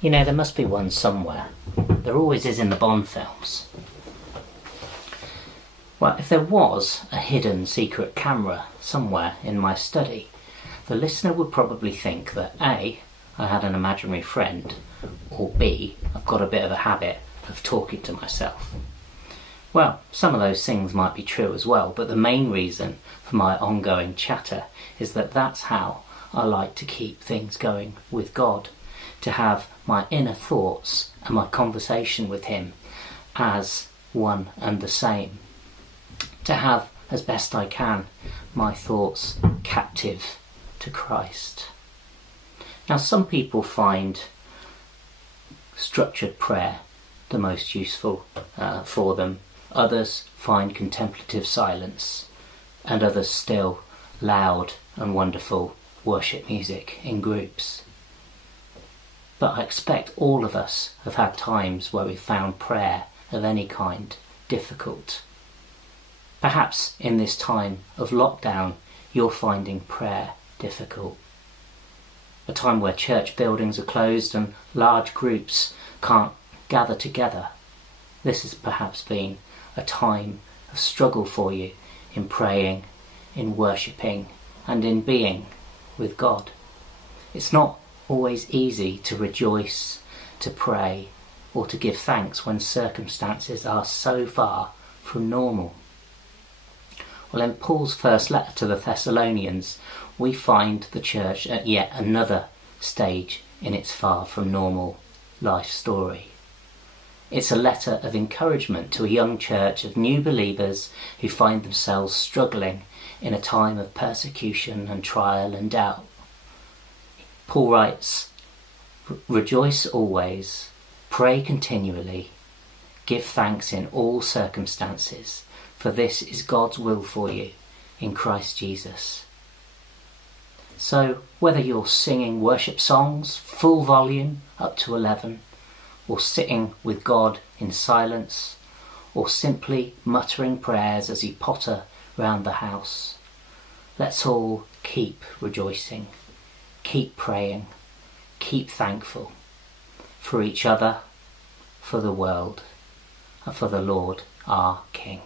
You know, there must be one somewhere. There always is in the Bond films. Well, if there was a hidden secret camera somewhere in my study, the listener would probably think that A, I had an imaginary friend, or B, I've got a bit of a habit of talking to myself. Well, some of those things might be true as well, but the main reason for my ongoing chatter is that that's how I like to keep things going with God, to have my inner thoughts and my conversation with him as one and the same, to have, as best I can, my thoughts captive to Christ. Now, some people find structured prayer the most useful for them. Others find contemplative silence, and others still loud and wonderful worship music in groups. But I expect all of us have had times where we've found prayer of any kind difficult. Perhaps in this time of lockdown you're finding prayer difficult. A time where church buildings are closed and large groups can't gather together. This has perhaps been a time of struggle for you in praying, in worshipping, and in being with God. It's not always easy to rejoice, to pray, or to give thanks when circumstances are so far from normal. Well, in Paul's first letter to the Thessalonians, we find the church at yet another stage in its far from normal life story. It's a letter of encouragement to a young church of new believers who find themselves struggling in a time of persecution and trial and doubt. Paul writes, "Rejoice always, pray continually, give thanks in all circumstances, for this is God's will for you in Christ Jesus." So whether you're singing worship songs, full volume, up to 11, or sitting with God in silence, or simply muttering prayers as you potter round the house, let's all keep rejoicing, keep praying, keep thankful for each other, for the world, and for the Lord our King.